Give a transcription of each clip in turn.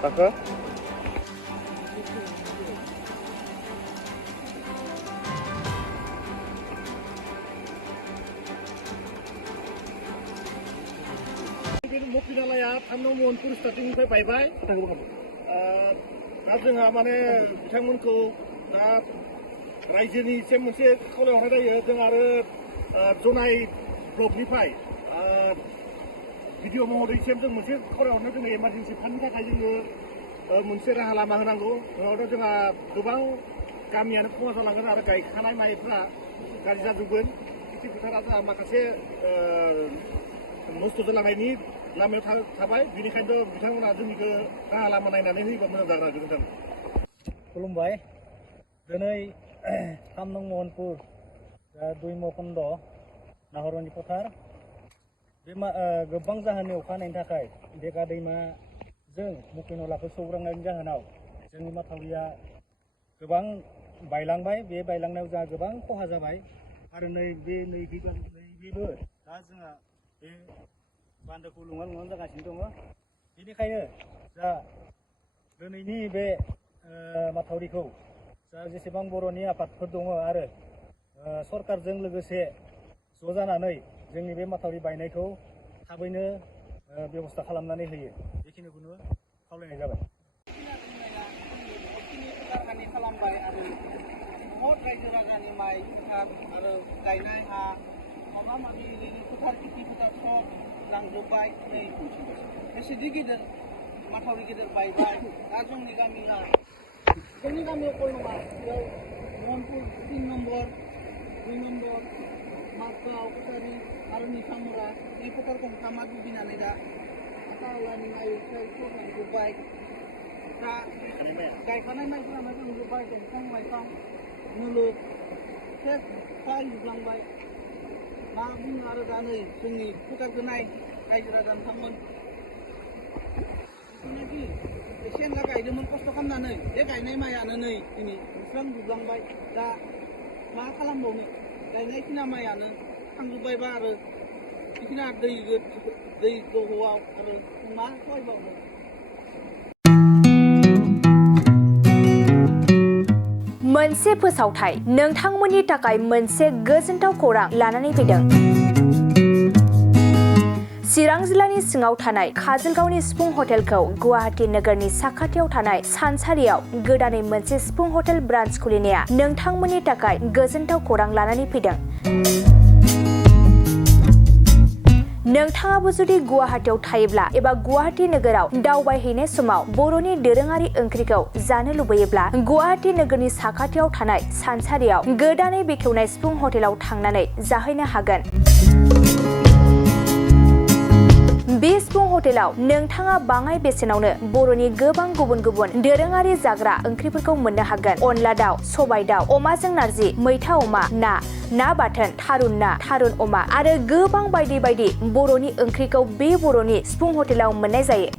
Taka. Mukilaya थामनो Mahanpur स्टार्टिंनिफ्राय बायबाय दा जोंहा माने बिथांमोनखौ दा रायजोनिसिम मोनसे खावलायहरनाय जायो जों आरो जनाय ब्लकनिफ्राय भिडिअ महरैसिम जों मोनसे खावलायहरनो जोङो इमारजेन्सि फान्डनि थाखाय जोङो मोनसे राहा लामा होनांगौ नङाब्ला जोंहा गोबां गामियानो खहा जालांगोन आरो गायखानाय माइफ्रा गाज्रि जाजोबगोन खेथि फोथारा जोंहा माखासे नस्थ' जालांनायनि लामायाव थाबाय बेनिखायनो बिथांमोना जोंनिखौ राहा लामा नायनानै होयोबा मोजां जागोन आरो गोजोन्थों। खुलुमबाय दिनै 3 नं महनपुर 2 मखन्द नाहरनि फोथार बे गोबां जाहोननि अखा हानायनि थाखाय बेगा दैमाजों मुखिनलाखौ सौग्रांनायनि जाहोनाव जोंनि माथावरिया गोबां बायलांबाय बे बायलांनायाव जोंहा गोबां खहा जाबाय आरो नैबेबो दा जोंहा बे बान्दोखौ लुंलां जागासिनो दङ बेनिखायनो जा दिनैनि बे माथावरिखौ जा जेसेबां बर'नि आफादफोर दङ आरो सरकारजों लोगोसे ज' जानानै जोंनि बे माथावरि बायनायखौ थाबैनो बेबस्था खालामनानै होयो बेखिनिखौनो खावलायनाय जाबाय। खालामबाय आरो बहुत रायजो राजानि माइ आरो गायनाय हा माबा माबि फोथार खेथि फोथार सब लांजोब्बाय नै एसेदि गिदिर माथावरि गिदिर बायबाय दा जोंनि गामियाव कल नङा बेयाव महनपुर 3 नम्बर 2 नम्बर मार्गाव कटारि आरो निखामुरा बे फोथार गंथामा दुगिनानै दा आखालानि माइफ्राय सब लांजोब्बाय दा गायखानाय माइफोरानो थांजोब्बाय दंफां लाइफां मुलुग सेब फायजोबलांबाय मा बुङो आरो दा नै जोंनि फोथारखौ नाय रायजो राजा नोंथांमोन जिथुनाखि एसे एनला गायदोंमोन खस्थ' खालामनानै बे गायनाय माइयानो नै दिनै बुस्रांजोबलांबाय दा मा खालामबावनो गायनाय खिना माइयानो थांजोब्बायबा आरो बेखिना दै दहआव आरो मा खालामबावनो मोनसे फोसावथाय नोंथांमोननि थाखाय मोनसे गोजोनथाव खौरां लानानै फैदों। चिरां जिल्लानि सिङाव थानाय काजलगावनि सिफुं हटेलखौ गुवाहाटी नोगोरनि साखाथियाव थानाय सानसारियाव गोदानै मोनसे सिफुं हटेल ब्रान्च खुलिनाया नोंथांमोननि थाखाय गोजोनथाव खौरां लानानै फैदों। नोंथाङाबो जुदि गुवाहाटीयाव थायोब्ला एबा गुवाहाटी नोगोराव दावबायहैनाय समाव बर'नि दोरोङारि ओंख्रिखौ जानो लुबैयोब्ला गुवाहाटी नोगोरनि साखाथियाव थानाय सानसारियाव गोदानै बेखेवनाय सिफुं हटेलाव थांनानै जाहैनो हागोन। बे सिफुं हटेलाव नोंथाङा बाङाय बेसेनावनो बर'नि गोबां गुबुन गुबुन दोरोङारि जाग्रा ओंख्रिफोरखौ मोननो हागोन। अनला दाउ, सबाय दाउ, अमाजों नारजि, मैथा अमा, ना बाथोन, थारुन ना, थारुन अमा आरो गोबां बायदि बायदि बर'नि ओंख्रिखौ बे बर'नि सिफुं हटेलाव मोननाय जायो।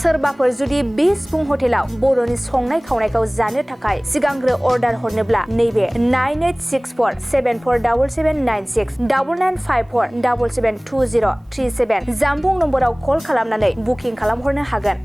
सोरबाफोर जुदि बे सिफुं हटेलाव बर'नि संनाय खावनायखौ जानो थाखाय सिगांग्रो अर्डार हरनोब्ला नैबे 9864747796 9954772037 जामबुं नम्बराव कल खालामनानै बुकिं खालामहरनो हागोन।